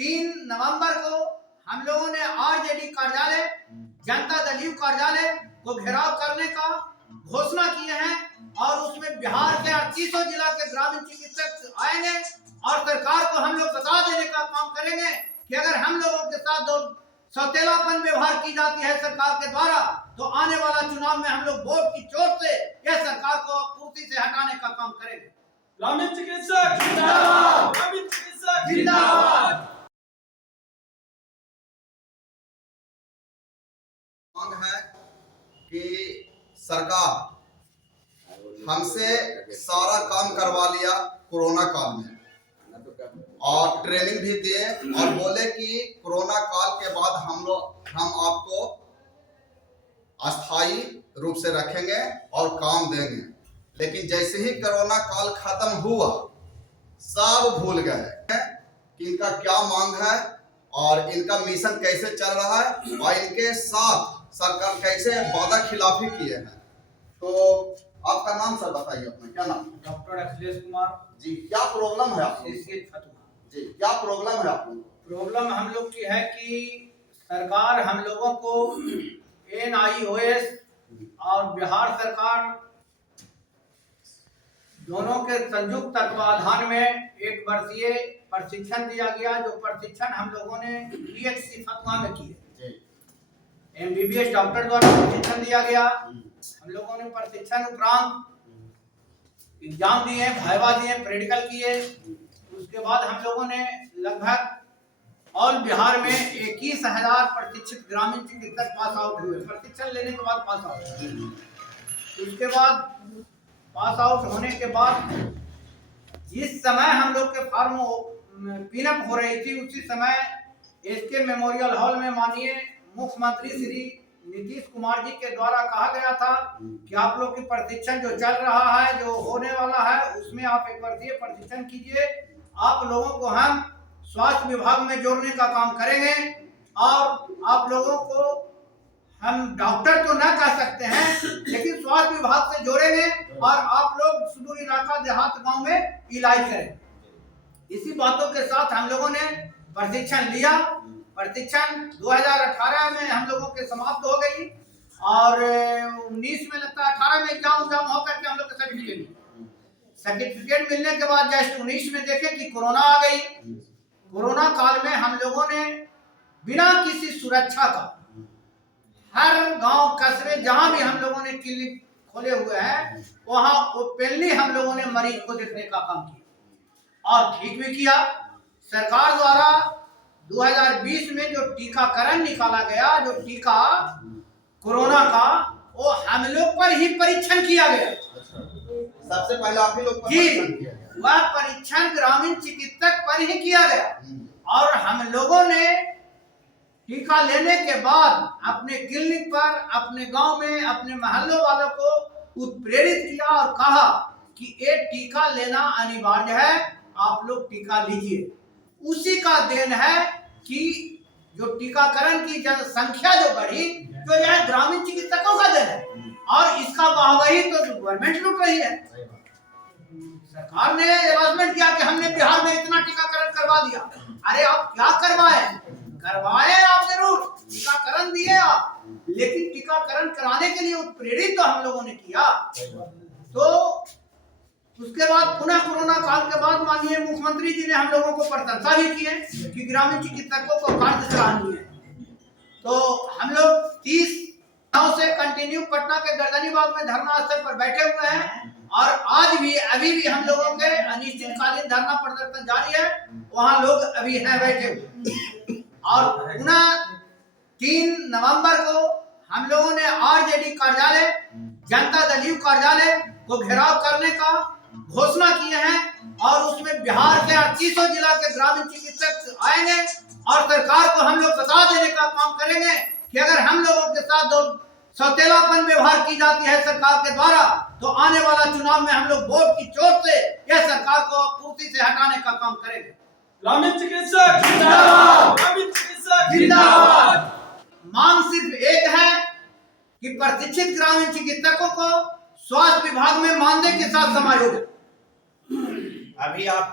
3 नवंबर को हम लोगों ने आरजेडी कार्यालय, जनता दल यू कार्यालय को घेराव करने का घोषणा किए हैं और उसमें बिहार के 38 जिला के ग्रामीण चिकित्सक आएंगे और सरकार को हम लोग बता देने का काम करेंगे कि अगर हम लोगों के साथ सौतेलापन व्यवहार की जाती है सरकार के द्वारा, तो आने वाला चुनाव में हम लोग वोट की चोट से यह सरकार को कुर्सी से हटाने का काम करेंगे। ग्रामीण चिकित्सक जिंदाबाद, ग्रामीण चिकित्सक जिंदाबाद। मांग है कि सरकार हमसे सारा काम करवा लिया कोरोना काल में और ट्रेनिंग भी दिए और बोले कि कोरोना काल के बाद हम आपको अस्थाई रूप से रखेंगे और काम देंगे। लेकिन जैसे ही कोरोना काल खत्म हुआ सब भूल गए कि इनका क्या मांग है और इनका मिशन कैसे चल रहा है और इनके साथ सरकार कैसे वादा खिलाफी किए हैं। तो आपका नाम सर बताइए, अपना क्या नाम? डॉक्टर अखिलेश कुमार जी। क्या प्रॉब्लम है आपको? जी, क्या प्रॉब्लम है आपको? प्रॉब्लम हम लोग की है कि सरकार हम लोगों को NIOS और बिहार सरकार दोनों के संयुक्त तत्वाधान में 1 वर्षीय प्रशिक्षण दिया गया, जो प्रशिक्षण हम लोगों ने PHC फतवा में किए। MBBS डॉक्टर द्वारा प्रशिक्षण दिया गया। हम लोगों ने प्रशिक्षण उपरांत एग्जाम दिए, वाइवा दिए, प्रैक्टिकल किए। उसके बाद हम लोगों ने लगभग ऑल बिहार में 21,000 प्रशिक्षित ग्रामीण चिकित्सक पास आउट हुए, प्रशिक्षण लेने के बाद पास आउट। उसके बाद पास आउट होने के बाद जिस समय हम लोग के फॉर्म पिनअप हो रही थी, उसी समय SK मेमोरियल हॉल में माननीय मुख्यमंत्री श्री नीतीश कुमार जी के द्वारा कहा गया था कि आप लोग की प्रशिक्षण जो चल रहा है, जो होने वाला है, उसमें आप 1 वर्षीय प्रशिक्षण कीजिए। आप लोगों को हम स्वास्थ्य विभाग में जोड़ने का काम करेंगे और आप लोगों को हम डॉक्टर तो ना कह सकते हैं, लेकिन स्वास्थ्य विभाग से जोड़ेंगे और आप लोग सुदूर इलाका, देहात, गांव में इलाज करें। इसी बातों के साथ हम लोगों ने प्रशिक्षण लिया। प्रशिक्षण 2018 में हम लोगों के समाप्त हो गई और 19 में लगता है 18 में एग्जाम होकर के हम लोग का सर्टिफिकेट मिलने के बाद जस्ट 19 में देखे कि कोरोना आ गई। कोरोना काल में हम लोगों ने बिना किसी सुरक्षा का हर गांव कस्बे जहां भी हम लोगों ने क्लिनिक खोले हुए हैं, वहां ओपनली हम लोगों ने मरीज को देखने का काम किया और ठीक भी किया। सरकार द्वारा 2020 में जो टीकाकरण निकाला गया, जो टीका कोरोना का, वो हम लोग पर ही परीक्षण किया गया। सबसे पहले आप ही लोग पर परीक्षण किया गया। वह परीक्षण ग्रामीण चिकित्सक पर ही किया गया और हम लोगों ने टीका लेने के बाद अपने क्लिनिक पर, अपने गांव में, अपने मोहल्लों वालों को उत्प्रेरित किया और कहा कि ये टीका लेना अनिवार्य है, आप लोग टीका लीजिए। उसी का देन है कि जो टीकाकरण की जनसंख्या जो बढ़ी, जो यह ग्रामीण चिकित्सकों का देन है और इसका वाहवाही तो गवर्नमेंट लूट रही है। सरकार ने अनाउंसमेंट किया कि हमने बिहार में इतना टीकाकरण करवा दिया। अरे आप क्या करवाए आप जरूर, टीकाकरण दिए आप, लेकिन टीकाकरण कराने के लिए उत्प्रेरित तो हम लोगों ने किया। तो उसके बाद पुनः कोरोना काल के बाद माननीय मुख्यमंत्री जी ने हम लोगों को प्रशंसा भी की है कि ग्रामीण चिकित्सकों को कार्य सराहनीय है। तो हम लोग 30 दिनों से कंटिन्यू पटना के गर्दनीबाग में धरना स्थल पर बैठे हुए हैं और आज भी अभी भी हम लोगों के अनिश्चितकालीन धरना प्रदर्शन जारी है। वहां लोग अभी हैं बैठे हुए और पुनः 3 नवंबर को हम लोगों ने आरजेडी कार्यालय, जनता दल यू कार्यालय को घेराव करने का घोषणा किए हैं और उसमें बिहार के 38 जिला के ग्रामीण चिकित्सक आएंगे और सरकार को हम लोग बता देने का काम करेंगे कि अगर हम लोगों के साथ सौतेलापन व्यवहार की जाती है सरकार के द्वारा, तो आने वाला चुनाव में हम लोग वोट की चोट से यह सरकार को कुर्सी से हटाने का काम करेंगे। ग्रामीण चिकित्सक जिंदाबाद, ग्रामीण चिकित्सक जिंदाबाद। मांग सिर्फ एक है कि प्रशिक्षित ग्रामीण चिकित्सकों को स्वास्थ्य विभाग में मानदेय के साथ समायोजित। अभी आप